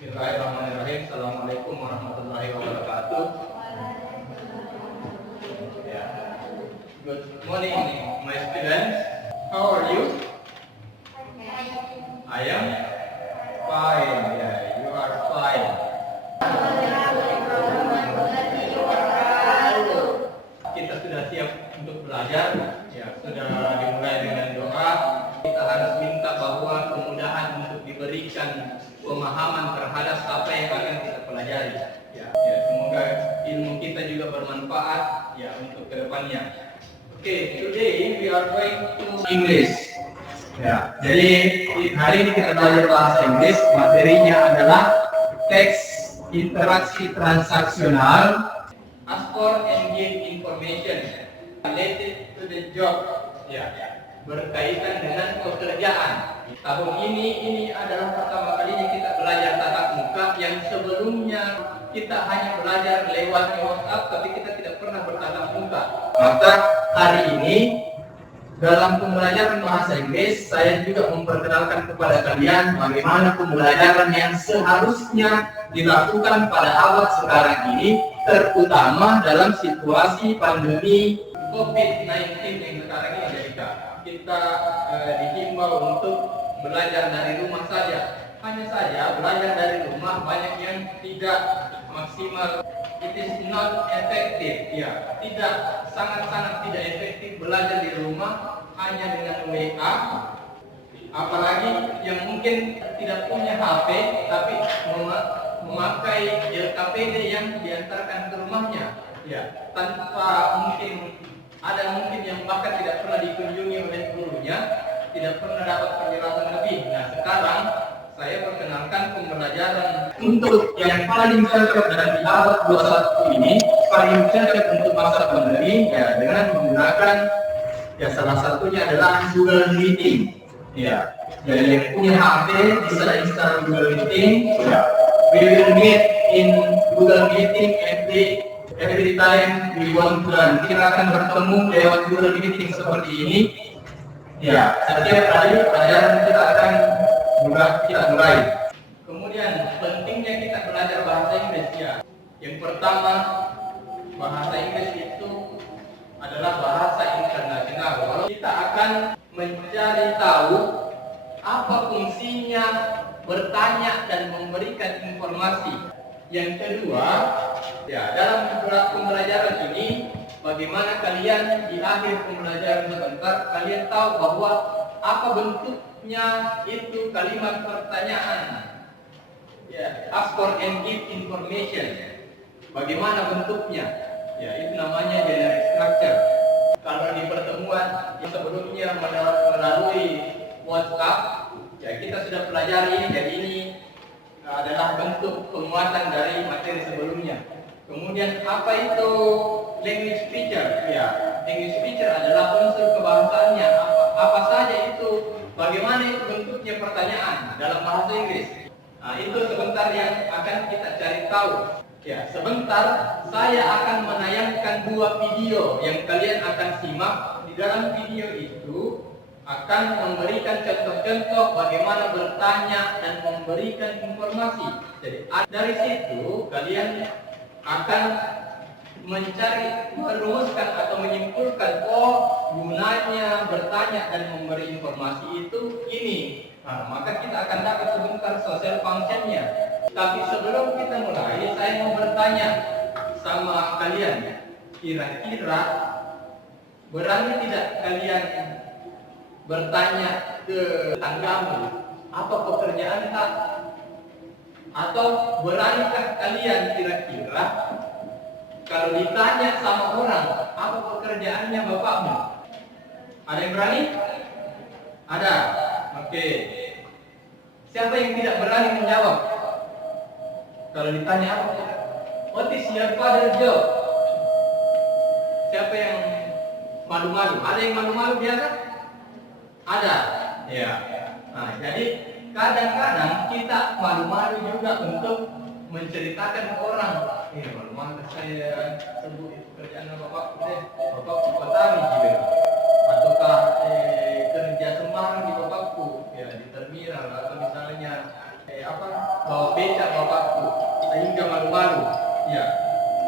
Bismillahirrahmanirrahim. Assalamualaikum warahmatullahi wabarakatuh. Ya. Good morning, my students. How are you? I am fine. Yeah, you are fine. Kita sudah siap untuk belajar. Ya, sudah dimulai dengan doa. Kita harus minta bahwa kemudahan untuk diberikan pemahaman terhadap apa yang akan kita pelajari. Ya, semoga ilmu kita juga bermanfaat ya untuk kedepannya. Okay, today we are going to English. Ya, jadi hari ini kita belajar bahasa Inggris. Materinya adalah teks interaksi transaksional, ask for and give information related to the job. Ya, berkaitan dengan pekerjaan. Tahun ini adalah pertama kalinya kita belajar tatap muka, yang sebelumnya kita hanya belajar lewat WhatsApp, tapi kita tidak pernah bertatap muka. Maka hari ini dalam pembelajaran bahasa Inggris, saya juga memperkenalkan kepada kalian bagaimana pembelajaran yang seharusnya dilakukan pada abad sekarang ini, terutama dalam situasi pandemi COVID-19 yang sekarang ini. Jadi kita dihimbau untuk belajar dari rumah saja. Hanya saja belajar dari rumah banyak yang tidak maksimal. It is not effective. Ya, sangat-sangat tidak efektif belajar di rumah hanya dengan WA. Apalagi yang mungkin tidak punya HP tapi memakai LKPD yang diantarkan ke rumahnya. Ya, tanpa mungkin yang bahkan tidak pernah dikunjungi oleh gurunya, tidak pernah dapat penjelasan lebih. Nah, sekarang saya perkenalkan pembelajaran untuk yang paling cocok dan di abad 21 ini, paling cocok untuk masa pandemi ya, dengan menggunakan ya salah satunya adalah Google Meeting. Ya, jadi yang punya HP bisa install Google Meeting. Ya. We will meet in Google Meeting every time we want to learn. Kita akan bertemu lewat Google Meeting seperti ini. Ya, setiap kali pelajaran kita akan kita mulai. Kemudian pentingnya kita belajar bahasa Inggris ya. Yang pertama, bahasa Inggris itu adalah bahasa internasional. Kalau kita akan mencari tahu apa fungsinya bertanya dan memberikan informasi. Yang kedua, ya dalam pembelajaran ini, bagaimana kalian di akhir pembelajaran sebentar, kalian tahu bahwa apa bentuknya itu kalimat pertanyaan. Ya, ask for and give information. Bagaimana bentuknya? Ya, itu namanya generic structure. Kalau di pertemuan yang sebelumnya melalui WhatsApp, ya kita sudah pelajari, jadi ini adalah bentuk penguatan dari materi sebelumnya. Kemudian apa itu language feature? Ya, language feature adalah unsur kebahasaannya. Apa saja itu? Bagaimana itu bentuknya pertanyaan dalam bahasa Inggris? Nah, itu sebentar yang akan kita cari tahu. Ya, sebentar saya akan menayangkan 2 video yang kalian akan simak. Di dalam video itu akan memberikan contoh-contoh bagaimana bertanya dan memberikan informasi. Jadi dari situ kalian akan merumuskan atau menyimpulkan, oh gunanya bertanya dan memberi informasi itu ini. Nah, maka kita akan dapat sebentar social functionnya. Tapi sebelum kita mulai, saya mau bertanya sama kalian, kira-kira berani tidak kalian bertanya ke tetanggamu, apa pekerjaan tak? Atau beranikah kalian kira-kira kalau ditanya sama orang, apa pekerjaannya bapakmu? Ada yang berani? Ada. Oke. Siapa yang tidak berani menjawab? Kalau ditanya apa? What is your father job? Siapa yang malu-malu? Ada yang malu-malu biasa? Ada. Ya. Nah, jadi kadang-kadang kita malu-malu juga untuk menceritakan ke orang. Malu-malu saya sebut pekerjaan bapak deh, bapak petani gitu. Ataukah kerja sembarang di bapakku, ya di terminal atau misalnya bawa becak bapakku sehingga malu-malu. Ya,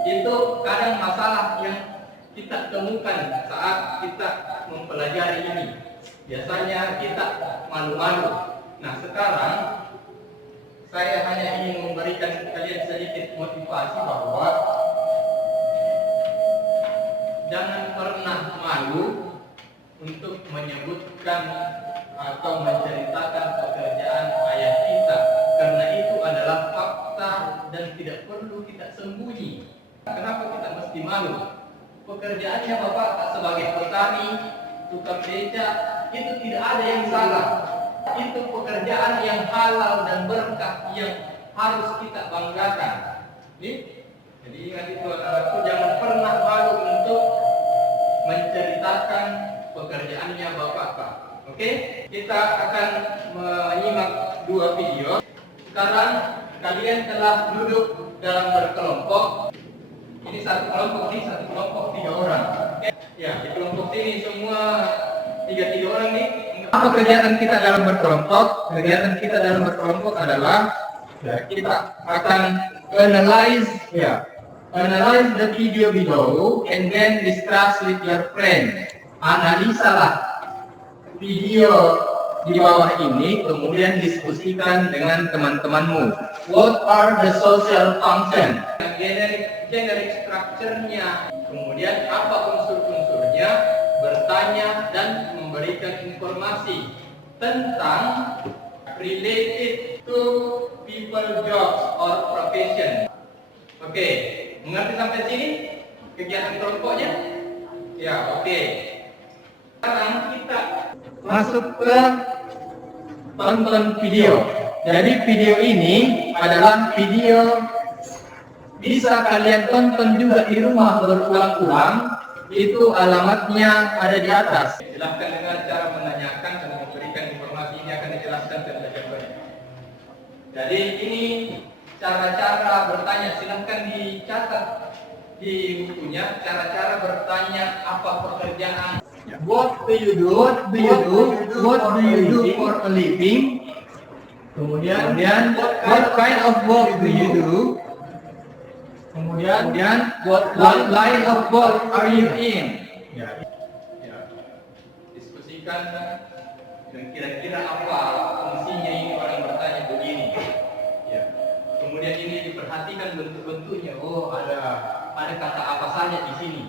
itu kadang masalah yang kita temukan saat kita mempelajari ini. Biasanya kita malu-malu. Nah, sekarang saya hanya ingin memberikan kalian sedikit motivasi bahwa jangan pernah malu untuk menyebutkan atau menceritakan pekerjaan ayah kita, karena itu adalah fakta dan tidak perlu kita sembunyi. Kenapa kita mesti malu? Pekerjaannya bapak sebagai petani, tukang beca, itu tidak ada yang salah. Itu pekerjaan yang halal dan berkah yang harus kita banggakan. Jadi ingat itu anak-anakku, jangan pernah malu untuk menceritakan pekerjaannya bapak. Oke? Kita akan menyimak dua video. Sekarang kalian telah duduk dalam berkelompok. Ini satu kelompok, 3 orang. Oke? Ya, di kelompok ini semua 3 orang nih. Apa kegiatan kita dalam berkelompok? Kegiatan kita dalam berkelompok adalah kita akan analyze the video below and then discuss with your friend. Analisalah video di bawah ini, kemudian diskusikan dengan teman-temanmu. What are the social function? Generic structure-nya, kemudian apa unsur-unsurnya, bertanya dan memberikan informasi tentang related to people jobs or profession. Oke, mengerti sampai sini kegiatan kelompoknya? Ya, oke. Sekarang kita masuk ke tonton video. Jadi video ini adalah video bisa kalian tonton juga di rumah berulang-ulang. Itu alamatnya ada di atas. Silahkan dengan cara menanyakan dan memberikan informasi ini akan dijelaskan jawabannya. Jadi ini cara-cara bertanya, silahkan dicatat di bukunya. Cara-cara bertanya apa pekerjaan. What do you do? What do you do for a living? Kemudian what kind of work do you do? Kemudian what line of work are you in? Ya. Diskusikan dan kira-kira apa fungsinya ini orang bertanya begini. Ya. Kemudian ini diperhatikan bentuk-bentuknya. Oh, ada kata apa saja di sini.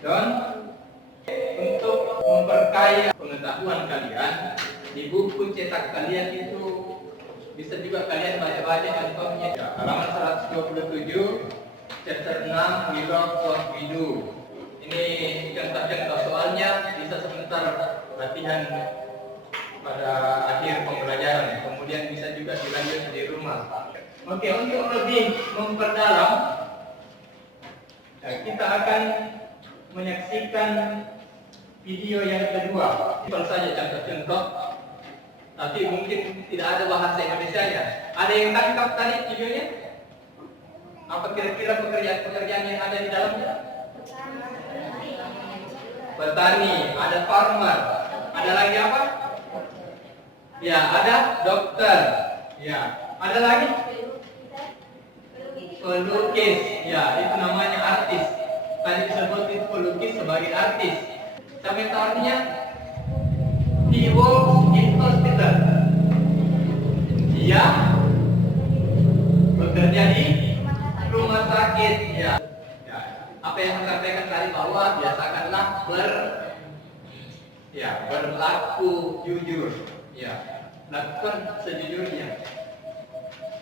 Dan untuk memperkaya pengetahuan kalian, di buku cetak kalian itu bisa juga kalian baca-baca contohnya. Ya, halaman 127. Chapter 6, we love what we do. Ini contoh-contoh soalnya, bisa sebentar latihan pada akhir pembelajaran. Kemudian bisa juga dilanjut di rumah. Oke, untuk lebih memperdalam, kita akan menyaksikan video yang kedua. Simpel saja contoh-contoh, tapi mungkin tidak ada bahasa Indonesia-nya. Ada yang tangkap tadi videonya? Apa kira-kira pekerjaan yang ada di dalamnya? Petani, ada farmer, ada lagi apa? Ya, ada dokter. Ya, ada lagi? Pelukis. Ya, itu namanya artis. Tadi disebut pelukis sebagai artis. Sampai tahu artinya? He works in hospital. Dia bekerja di rumah sakit. Ya. Apa yang saya sampaikan tadi bahwa biasakanlah berlaku jujur. Ya, lakukan sejujurnya.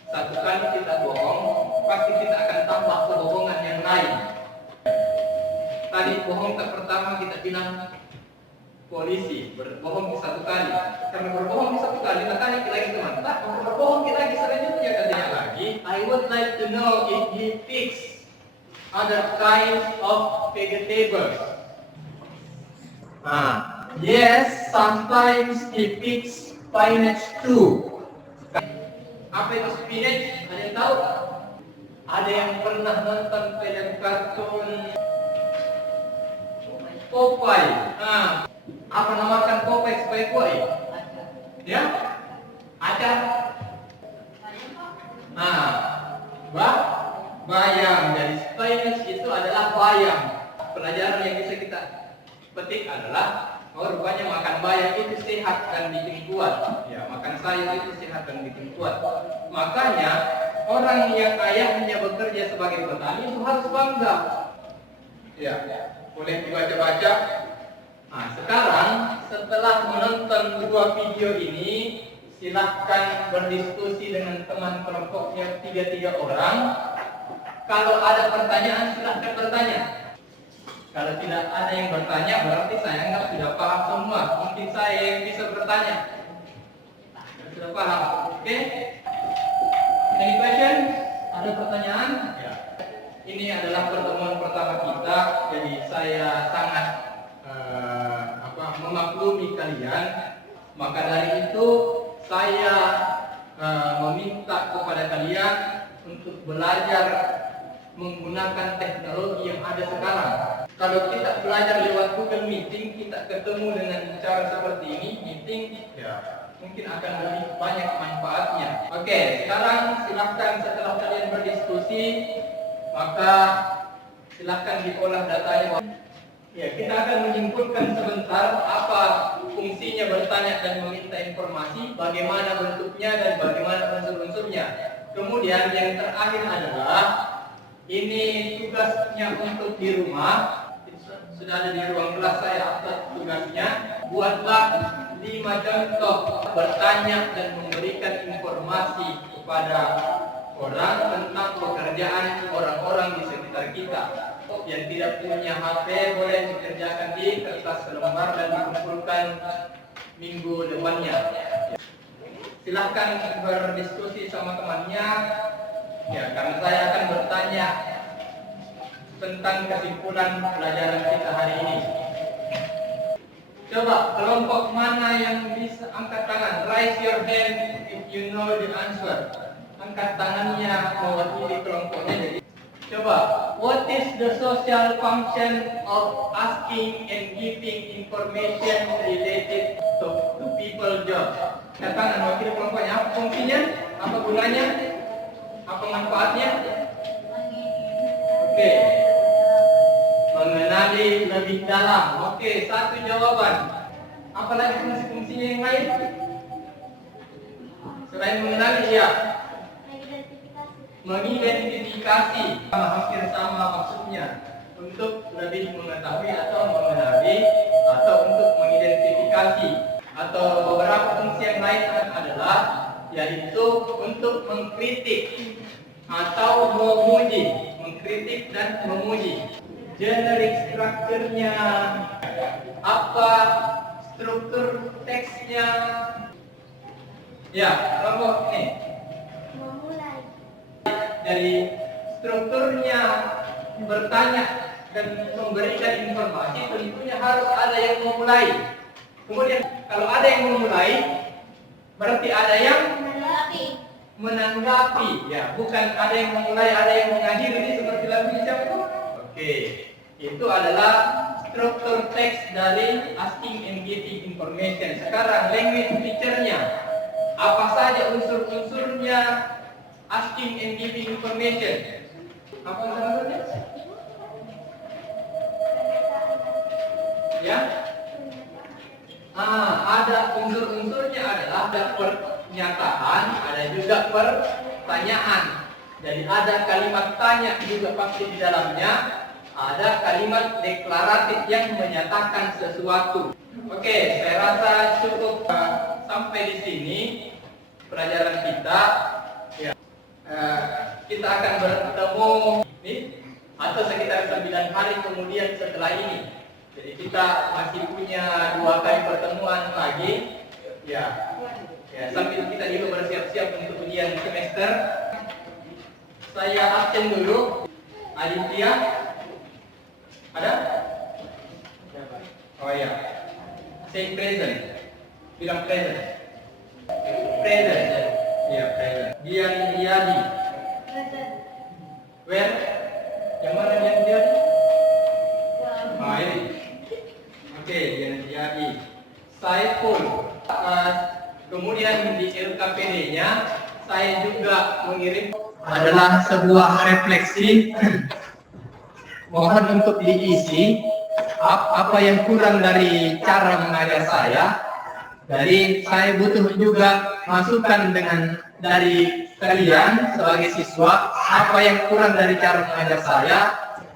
Satu kali kita bohong, pasti kita akan tambah kebohongan yang lain. Tadi bohong pertama kita bilang polisi, berbohong satu kali. Karena berbohong satu kali, makanya kita lagi teman. Tak, berbohong kita lagi selanjutnya katanya lagi. I would like to know if he picks other kinds of vegetables. Yes, sometimes he picks spinach too. Apa itu spinach? Ada yang tahu? Ada yang pernah nonton film kartun Popeye? Apa namakan Popeye supaya kue? Ya? Ada? Nah, bayang. Jadi stylus itu adalah bayang. Pelajaran yang bisa kita petik adalah rupanya makan bayam itu sehat dan bikin kuat. Ya, makan sayur itu sehat dan bikin kuat. Makanya orang yang ayahnya bekerja sebagai petani itu harus bangga. Ya, boleh dibaca-baca. Nah, sekarang setelah menonton dua video ini, silahkan berdiskusi dengan teman kelompoknya 3 orang. Kalau ada pertanyaan, silahkan bertanya. Kalau tidak ada yang bertanya, berarti saya anggap sudah paham semua. Mungkin saya yang bisa bertanya. Sudah paham, oke? Any question? Ada pertanyaan? Ya. Ini adalah pertemuan pertama kita, jadi saya sangat memaklumi kalian. Maka dari itu saya meminta kepada kalian untuk belajar menggunakan teknologi yang ada sekarang. Kalau kita belajar lewat Google Meeting, kita ketemu dengan cara seperti ini, meeting, ya mungkin akan lebih banyak manfaatnya. Oke, sekarang silahkan setelah kalian berdiskusi, maka silahkan diolah datanya. Ya, kita akan menyimpulkan sebentar apa fungsinya bertanya dan meminta informasi, bagaimana bentuknya dan bagaimana unsur-unsurnya. Kemudian yang terakhir adalah ini tugasnya untuk di rumah. Sudah ada di ruang kelas saya atas tugasnya. Buatlah 5 contoh bertanya dan memberikan informasi kepada orang tentang pekerjaan orang-orang di sekitar kita. Yang tidak punya HP boleh dikerjakan di kertas selembar dan dikumpulkan minggu depannya. Silahkan berdiskusi sama temannya. Ya, karena saya akan bertanya tentang kesimpulan pelajaran kita hari ini. Coba kelompok mana yang bisa angkat tangan? Raise your hand if you know the answer. Angkat tangannya mewakili kelompoknya. Jadi coba, what is the social function of asking and giving information related to people job? Angkat tangan mewakili kelompoknya. Apa fungsinya? Apa gunanya? Apa manfaatnya? Oke. Mengenali lebih dalam. Oke, 1 jawaban. Apalagi fungsi-fungsinya yang lain? Selain mengenali, ya. Mengidentifikasi. Hampir sama maksudnya. Untuk lebih mengetahui atau mengenali, atau untuk mengidentifikasi. Atau beberapa fungsi yang lain adalah yaitu untuk mengkritik atau memuji. Mengkritik dan memuji. Generic strukturnya apa, struktur teksnya, ya kelompok ini memulai dari strukturnya bertanya dan memberikan informasi. Tentunya harus ada yang memulai. Kemudian kalau ada yang memulai berarti ada yang menanggapi, ya bukan ada yang memulai ada yang mengakhiri seperti lagu siapa itu. Oke. Itu adalah struktur teks dari asking and giving information. Sekarang language feature-nya. Apa saja unsur-unsurnya asking and giving information? Apa unsur-unsurnya? Ya? Ada unsur-unsurnya adalah ada pernyataan, ada juga pertanyaan. Jadi ada kalimat tanya juga pasti di dalamnya. Ada kalimat deklaratif yang menyatakan sesuatu. Oke, saya rasa cukup sampai di sini pelajaran kita. Ya. Kita akan bertemu atau sekitar 9 hari kemudian setelah ini. Jadi kita masih punya 2 kali pertemuan lagi. Ya, sambil kita juga bersiap-siap untuk ujian semester. Saya absen dulu. Aditya. Ada? Oh ya. Say present. Bilang present. Present. Ya, present. Dian Riyadi. Present. Where? Yang mana Dian Riyadi? Ini. Oke, Dian Riyadi. Saiful. Kemudian di LKPD-nya saya juga mengirim adalah sebuah refleksi. Mohon untuk diisi apa yang kurang dari cara mengajar saya. Jadi saya butuh juga masukan dari kalian sebagai siswa, apa yang kurang dari cara mengajar saya,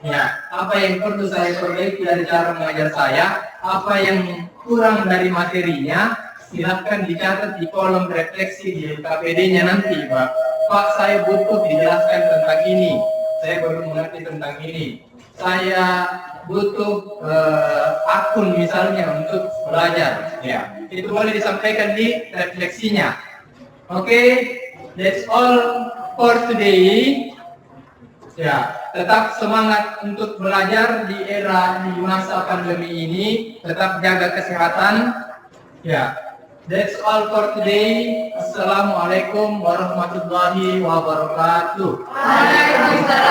ya, apa yang perlu saya perbaiki dari cara mengajar saya, apa yang kurang dari materinya, silahkan dicatat di kolom refleksi di KPD-nya nanti, Pak. Pak, saya butuh dijelaskan tentang ini, saya baru mengerti tentang ini. Saya butuh akun misalnya untuk belajar, ya. Itu boleh disampaikan di refleksinya. Oke, that's all for today. Ya, tetap semangat untuk belajar di masa pandemi ini, tetap jaga kesehatan. Ya, that's all for today. Assalamualaikum warahmatullahi wabarakatuh. Waalaikumsalam.